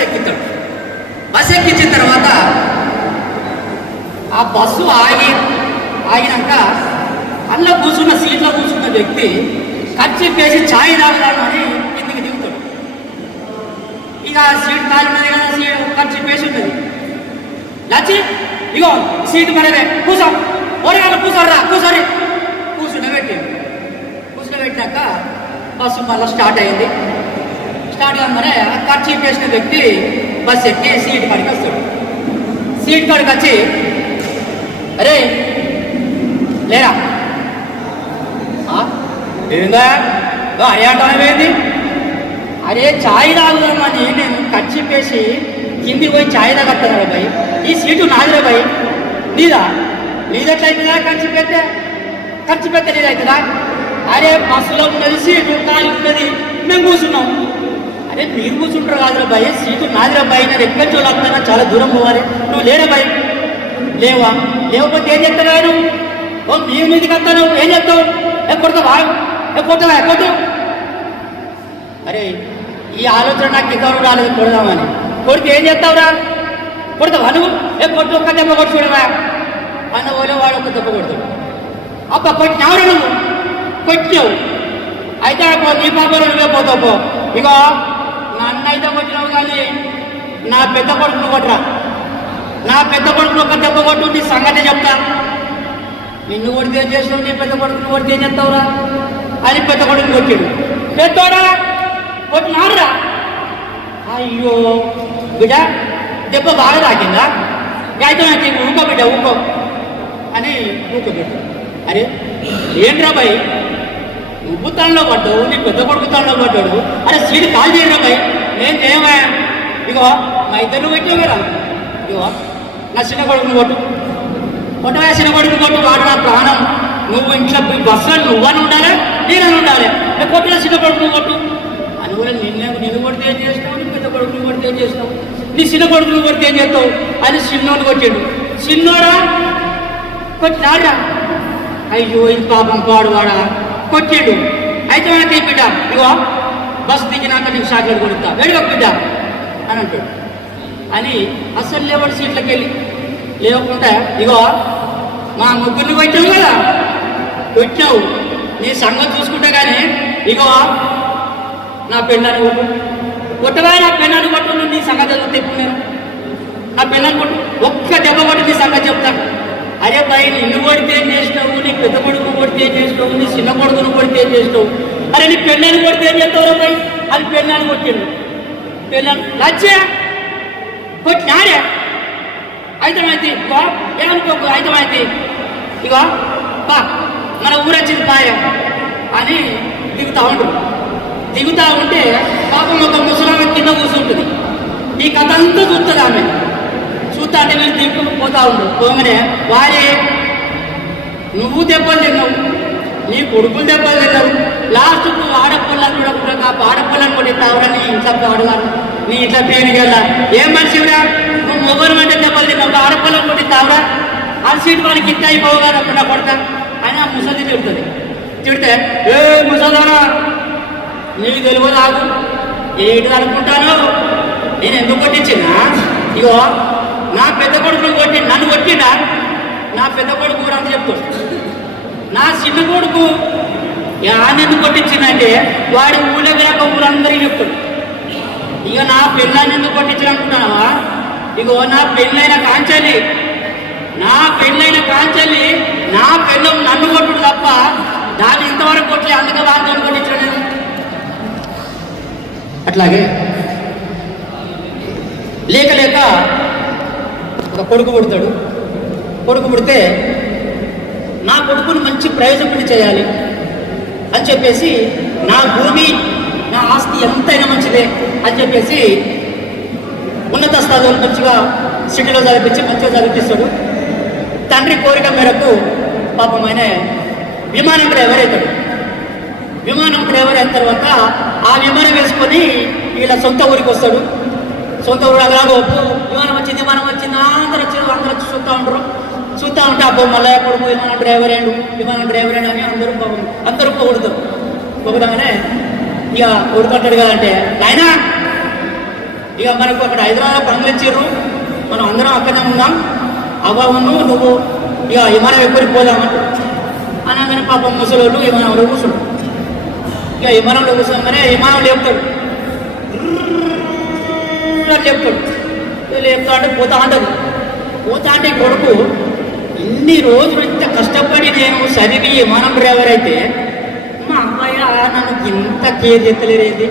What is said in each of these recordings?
Bus ఎక్కిస్తాడు. Bus ఎక్కించిన తర్వాత ఆ bus ఆగినాక అందులో కూర్చున్న సీట్లో కూర్చున్న వ్యక్తి ఖర్చు పేసి ఛాయ్ తాగుదాను అని కిందికి దిగుతాడు. ఇక సీట్ ఖాళీ ఉన్నది కదా, ఖర్చు పేసి ఉంటుంది. లచ్చి ఇగో సీటు పడవే, కూర్చో, ఓరగాల కూర్చోరా, కూర్చోరి కూర్చుండబెట్టినాక బస్సు మళ్ళీ స్టార్ట్ అయింది. స్టార్ట్ కాగానే ఖర్చు పేసిన వ్యక్తి బస్సు ఎక్కి సీట్ కాడికి వస్తాడు. సీట్ కాడికి వచ్చి అరే లేరా ఏందా అయ్యాటమేంది, అరే ఛాయ్ తాగుదామని నేను ఖర్చు పేసి కిందికి పోయి ఛాయ్ తాగొస్తాను భయ్, ఈ సీటు నాదిరా భయ్, నీదెట్లయితుందా ఖర్చు పెడితే నీదవుతుందా? అరే బస్సులో ఉన్నది సీటు ఖాళీ ఉన్నది, మేము కూర్చున్నాం. అరే మీరు కూర్చుంటారు కాదురా భయ్, సీటు నాదిరా భయ్, నేను ఎక్కడి నుంచి వస్తానా, చాలా దూరం పోవాలి, నువ్వు లేరా భయ్? లేకపోతే ఏం చెప్తావు నువ్వు? ఓ మీ మీదకి వస్తాను, ఏం చెప్తావు? కొడతావా? అరే ఈ ఆలోచన నాకు ఇంతవరకు రాలేదు, కొడదామని. కొడితే ఏం చేస్తావురా? కొడతావా నువ్వు? కొట్టు, ఒక్క దెబ్బ కొట్టి చూడవా అన్న ఓలే వాడు ఒక్క దెబ్బ కొడతాడు. అబ్బా కొట్టినావురా నువ్వు, కొట్టావు అయితే నీ పాపలో నువ్వే పోతావు పో. ఇగో నన్ను అయితే కొట్టినావు కానీ నా పెద్ద కొడుకును కొట్టరా, నా పెద్ద కొడుకును ఒక దెబ్బ కొట్టు, నీ సంగతి చెప్తా. నిన్ను కొడితే ఏం చేసినావు, నీ పెద్ద కొడుకును కొడితే ఏం చేస్తావురా అని పెద్ద కొడుకుని కొట్టాడు. పెద్దోడా కొట్టినాడురా. అయ్యో బిడ్డ దెబ్బ బాగా తాకిందా, అయితే నాకు ఊకో బిడ్డ ఊకో అని ఊకబెట్టు. అరే ఏంట్రా భయ్, నువ్వు తాళ్ళలో పడ్డావు, నీ పెద్ద కొడుకు తాళ్ళలో పడ్డాడు, అరే సీటు కాల్ చేయరా భయ్, నేను చేయమా. ఇగో మా ఇద్దరు పెట్టావు కదా, ఇగో నా చిన్న కొడుకుని కొట్టవా, చిన్న కొడుకుని కొట్టు, వాడు నా ప్రాణం. నువ్వు ఇంట్లో బస్సులో నువ్వని ఉండాలి, నేనని ఉండాలి, కొట్టిన చిన్న కొడుకుని కొట్టు అని కూడా నిన్ను కొడితే ఏం చేస్తావు, నీ పెద్ద కొడుకుని కొడితే ఏం చేస్తావు, నీ చిన్న కొడుకుని కొడితే ఏం చేస్తావు అని చిన్నోడు కొట్టాడు. చిన్నోడా కొట్టినాడా? అయ్యో ఇది పాపం పాడువాడా కొట్టాడు. అయితే మనకి బిడ్డ ఇగో బస్సు దిగినాక నీకు షాక్లెట్ కొడుతా, వెళ్ళి బిడ్డ అని అంటాడు. అని అస్సలు లేవాడు సీట్లకి వెళ్ళి లేవకుండా ఇగో మా ముగ్గురిని కొట్టావు కదా, కొట్టావు, నీ సంగతి చూసుకుంటా కానీ ఇగో నా పెళ్ళాన్ని కొట్టవా, నా పెళ్ళాన్ని కొట్టు, నీ సంగతి తెప్పు, నేను నా పెళ్ళాన్ని కొట్టు, ఒక్క దెబ్బ కొట్టి నీ సంగతి చెప్తాను. అరే భయ్ నిన్ను కొడితే ఏం చేసినావు, నీ పెద్ద కొడుకు కొడితే ఏం చేసినావు, నీ చిన్న కొడుకును కొడితే ఏం చేసినావు, అరే నీ పెళ్ళాన్ని కొడితే ఏం చేస్తావు భయ్ అని పెళ్ళాన్ని కొట్టాడు. పెళ్ళాన్ని లచ్చే కొట్టినాడే. అయితే ఏమనుకోకు, అయితే ఇగో బా మన ఊరొచ్చింది పాయ అని దిగుతూ ఉంటారు. దిగుతూ ఉంటే పాపం ఒక ముసలామె కింద కూర్చుంటుంది. ఈ కథ అంతా చూస్తుంది ఆమె. చూస్తా అంటే వీళ్ళు దిగుతూ పోతా ఉంటారు. పోగానే వారే నువ్వు దెబ్బలు తిన్నావు, నీ కొడుకులు దెబ్బలు తిన్నావు, లాస్ట్కు ఆడపిల్లని చూడకుండా ఆడపిల్లని కూడా ఇస్తావురా, నీ ఇంట్లో అడగాలి, నీ ఇంట్లో పేరు కదా ఏం మనిషిరా, నువ్వు మొగరు అంటే దెబ్బలు తిన్నావు, ఆడపిల్లని కూడా ఇస్తావురా, ఆ సీటు వాళ్ళకి ఇట్లా అయిపోగా అక్కడ కొడతా అని ఆ ముసలి తిడుతుంది. తిడితే ఏ ముసలారా నీకు తెలియదు ఆగు, ఏంటి అనుకుంటాను, నేను ఎందుకు కొట్టించినా, ఇగో నా పెద్ద కొడుకుని కొట్టి నన్ను కొట్టిండా, నా పెద్ద కొడుకు కూడా అని చెప్తాడు. నా చిన్న కొడుకు ఎందుకు కొట్టించిందంటే వాడి ఊళ్ళో వేరొక ఊరందరికీ చెప్తాడు. ఇక నా పెళ్ళాన్ని ఎందుకు కొట్టించిన అనుకుంటున్నావా, ఇగో నా పెళ్ళైన కాంచెల్లి నా పెళ్ళం నన్ను కొట్టుడు తప్ప దాన్ని ఇంతవరకు కొట్టి అందుకే వాళ్ళతో కొట్టించాడు. అట్లాగే లేక ఒక కొడుకు పుడతాడు. కొడుకు పుడితే నా కొడుకుని మంచి ప్రయోజకుడిని చేయాలి అని చెప్పేసి నా భూమి నా ఆస్తి ఎంతైనా మంచిదే అని చెప్పేసి ఉన్నత స్థాయిలో మంచిగా సిటీలో చదివించి మంచిగా చదివిస్తాడు. తండ్రి కోరిక మేరకు పాపం ఆయన విమానం డ్రైవర్ అవుతాడు. విమానం డ్రైవర్ అయిన తర్వాత ఆ విమానం వేసుకొని వీళ్ళ సొంత ఊరికి వస్తాడు. సొంత ఊరు అలాగో విమానం వచ్చింది అందరూ వచ్చి చూస్తూ ఉంటే అబ్బో మళ్ళీ కొడుకు విమానం డ్రైవర్ అని అందరూ పొగుడతారు. పొగడగానే ఇక కొడుకుంటాడు కదంటే ఆయన ఇక మనకు అక్కడ హైదరాబాద్ బంగ్లు ఇచ్చిర్రు, మనం అందరం అక్కడనే ఉన్నాం. అవ్వను నువ్వు ఇక విమానం ఎక్కువ పోదామంట అనగానే పాపం ముసలోళ్ళు విమానంలో కూర్చుడు. ఇక విమానంలో కూర్చోగానే విమానం లేపుతాడు, లేపుతాడు. లేపుతా అంటే పోతా అంటది. పోతా అంటే కొడుకు ఇన్ని రోజులు ఇంత కష్టపడి నేను చదివి విమానం డ్రైవర్ అయితే మా అమ్మాయి నన్ను ఇంత కేర్ చేస్తలేరేది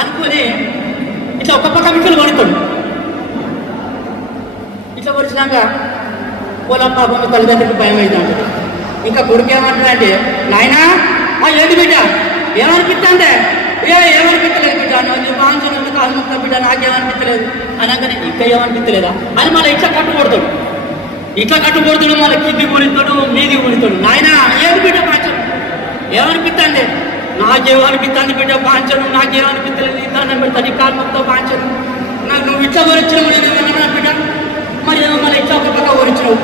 అనుకుని ఇట్లా ఒక్క పక్క మిక్కలు కొడుతాడు. ఇట్లా వచ్చినాక పోలా పాపం తల్లిదండ్రులకు భయం అవుతుంది. ఇంకా కొడుకు ఏమంటాడంటే, నాయనా ఏంటి బిడ్డ ఏమనిపిస్తుందే? ఏమనిపించలేదు బిడ్డ, నువ్వు బాగుంటుంది కాలు ముక్క బిడ్డ, నాకేమనిపించలేదు అనగానే ఇంకా ఏమనిపించలేదా అని మళ్ళీ ఇట్లా కట్టుకొడతాడు. ఇట్లా కట్టుకొడతాడు, మళ్ళీ కింది కొనిస్తాడు, మీది కొనిస్తాడు. నాయనా ఏది బిడ్డ పాంచను ఏమనిపిస్తుంది? నాకేమనిపిస్తుంది బిడ్డ పాంచను, నాకేమనిపించలేదు, ఇతను పెడతా నీ కాలు మొత్తం పాంచను, నాకు నువ్వు ఇట్లా కొనిచ్చినావు నేనేమన్నా బిడ్డ, మరి ఏమో మళ్ళీ ఇట్లా ఒక పక్క కొనిచ్చినావు,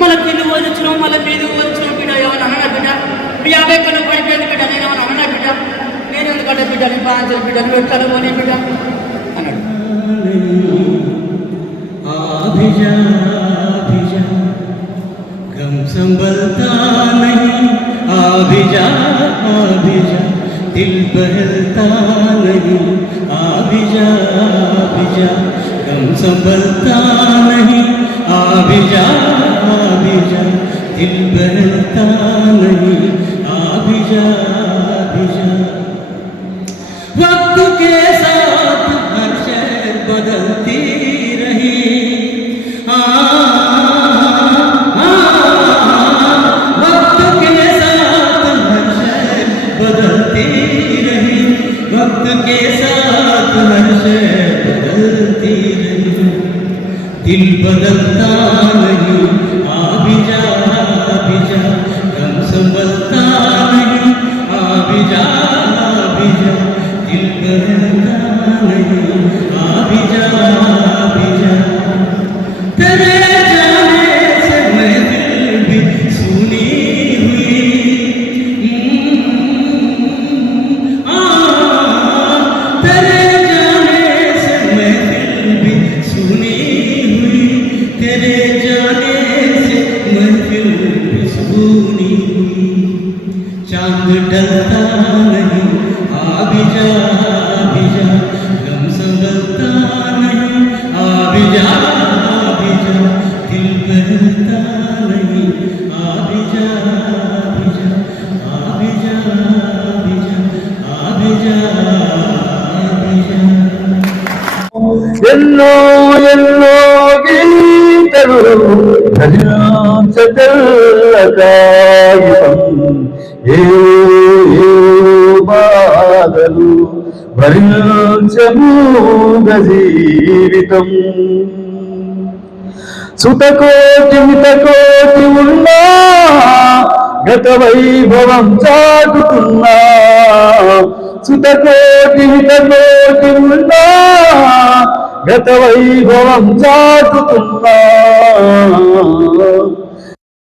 మళ్ళీ కింది కొనిచ్చినావు, మళ్ళీ మీది కొనిచ్చినావు బిడ్డ, ఏమన్నా అన్నా బిడ్డ, మీ 50 కన్నా పడిపోయింది బిడ్డ, నేనేమన్నా అన్నా బిడ్డ, నేను ఎందుకంటే బిడ్డ నీ పాంచను బిడ్డ, నువ్వు ఎట్లా పోనీ బిడ్డ అన్నాడు. संभलता नहीं आभिजा आभिजा, दिल बहलता नहीं आभिजा आभिजा, गम संभलता नहीं आभिजा आभिजा, दिल बहलता नहीं आभिजा आभिजा। वक्त के साथ हर शय बदलती रही, वक्त के साथ हर शय बदलती रही, दिल बदलता नहीं आभिजा आभिजा, गम संभलता नहीं आभिजा आभिजा, दिल बदलता नहीं आभिजा आभिजा। तेरे जाने से मैं दिल भी सुनी हुई, तेरे जाने से मैं दिल भी सुनी हुई, तेरे जाने से मैं दिल भी सुनी हुई। चांद ढलता नहीं आभिजा आभिजा, गम संभलता नहीं आभिजा आभिजा, दिल बहलता नहीं आभिजा आभिजा आभिजा आभिजा आभिजा। ఎన్నో ఎన్నో గీతలు తెల్లకాగితం, ఏ బాధలు భరించమూగ జీవితం. సుతకోటి మితకోటి ఉన్నా గత వైభవం చాటుతున్నా, సుతకోటి మితకోటి ఉన్నా గత వైభవం చాటుతున్నా.